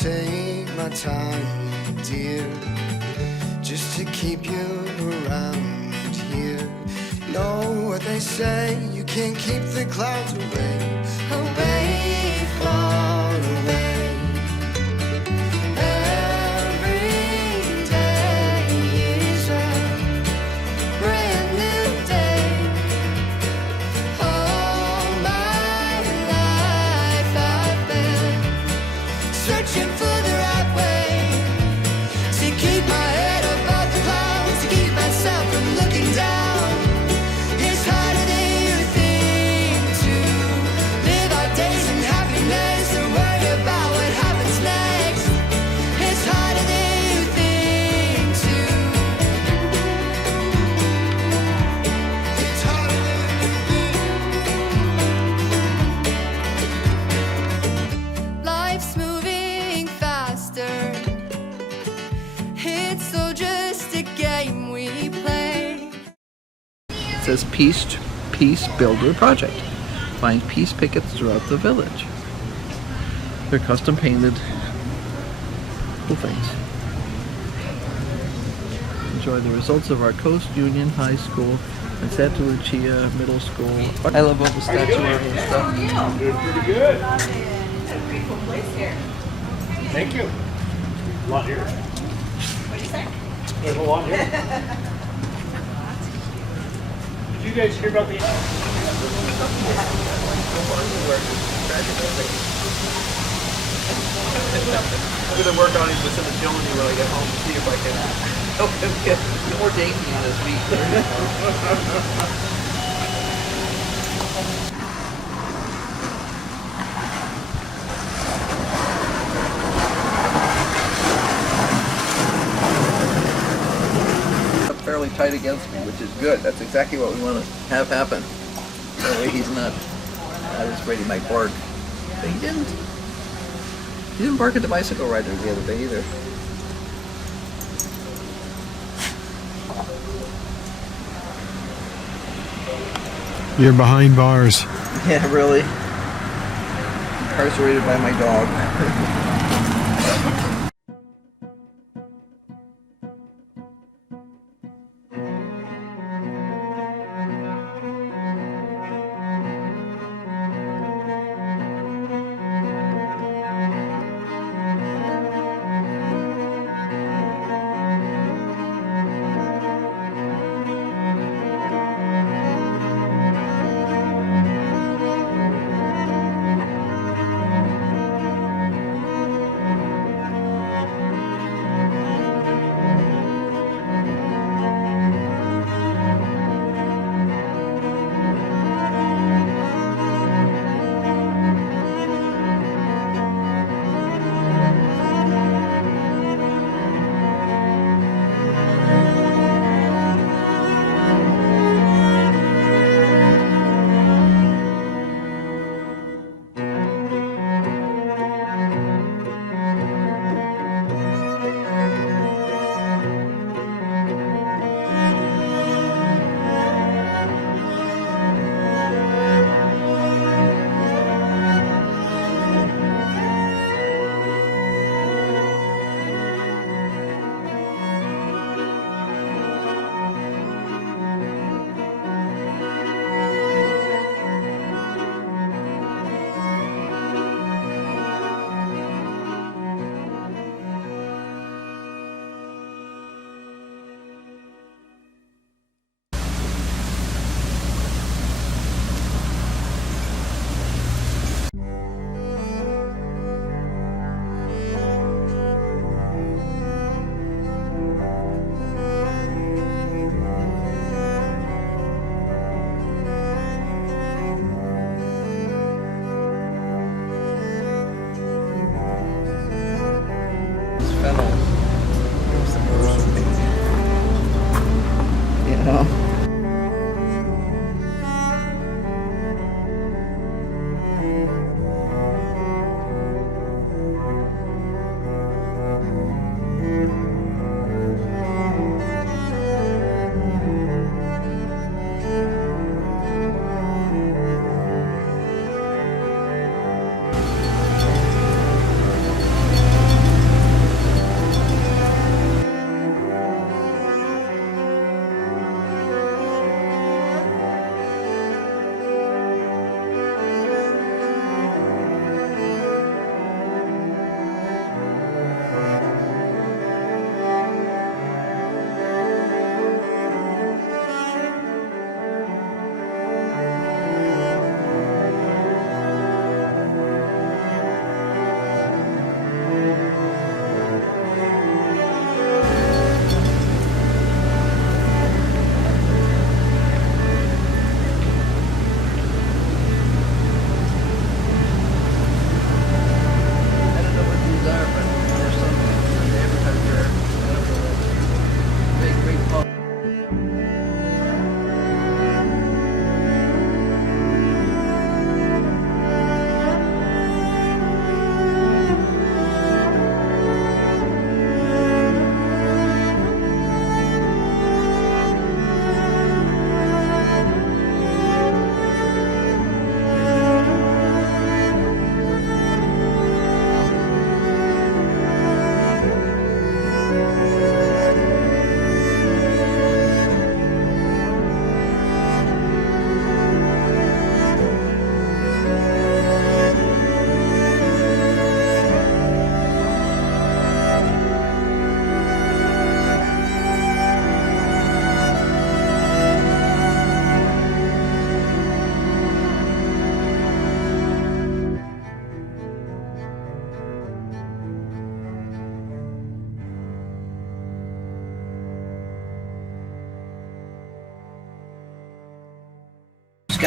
take my time, dear, just to keep you around here. Know what they say, you can't keep the clouds away, away, far away. Every day is a brand new day. All my life I've been searching for the right way to keep my head above the clouds, to keep myself from looking down. It's harder than you think to live our days in happiness or worry about what happens next. It's harder than you think to. It's harder than you think. Life's moving faster. It's all just a game we play. It says Peace Builder Project. Find peace pickets throughout the village. They're custom painted. Cool things. Enjoy the results of our Coast Union High School and Santa Lucia Middle School. I love all the statuary and stuff. Doing pretty good. It's a pretty cool place here. Thank you. A lot here. What do you say? There's a lot here. Did you guys hear about the... I'm gonna work on it with some agility when I get home to see if I can help him get more dainty on his feet. Fairly tight against me, which is good. That's exactly what we want to have happen. That way he's not as afraid he might bark. But he didn't. He didn't bark at the bicycle rider the other day either. You're behind bars. Yeah, really. Incarcerated by my dog.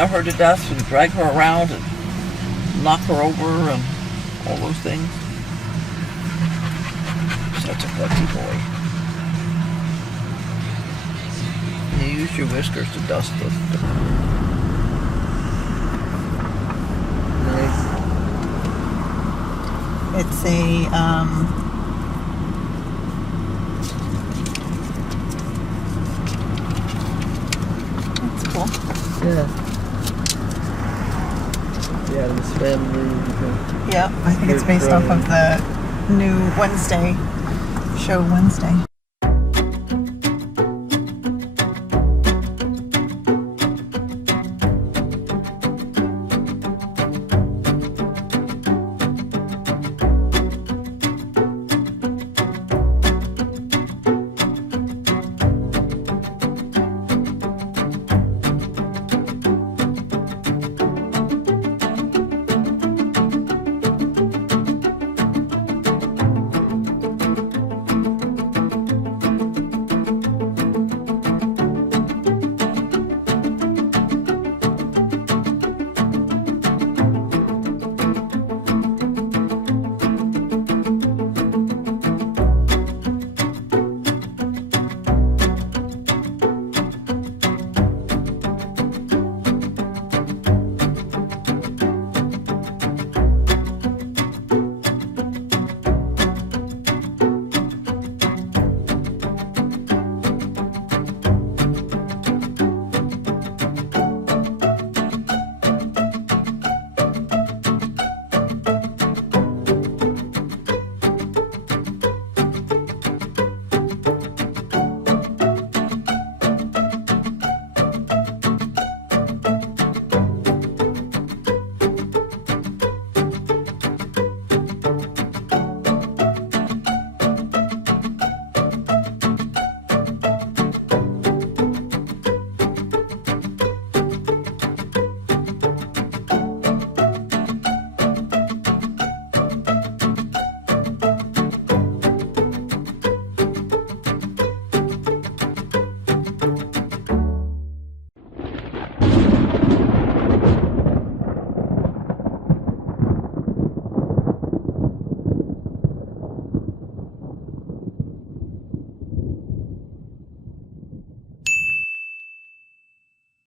out her to death and drag her around and knock her over and all those things. Such a gutsy boy. You use your whiskers to dust the... Nice. It's a, that's cool. Yeah. Yeah, this family. Yeah, I think it's based off of the new Wednesday show Wednesday.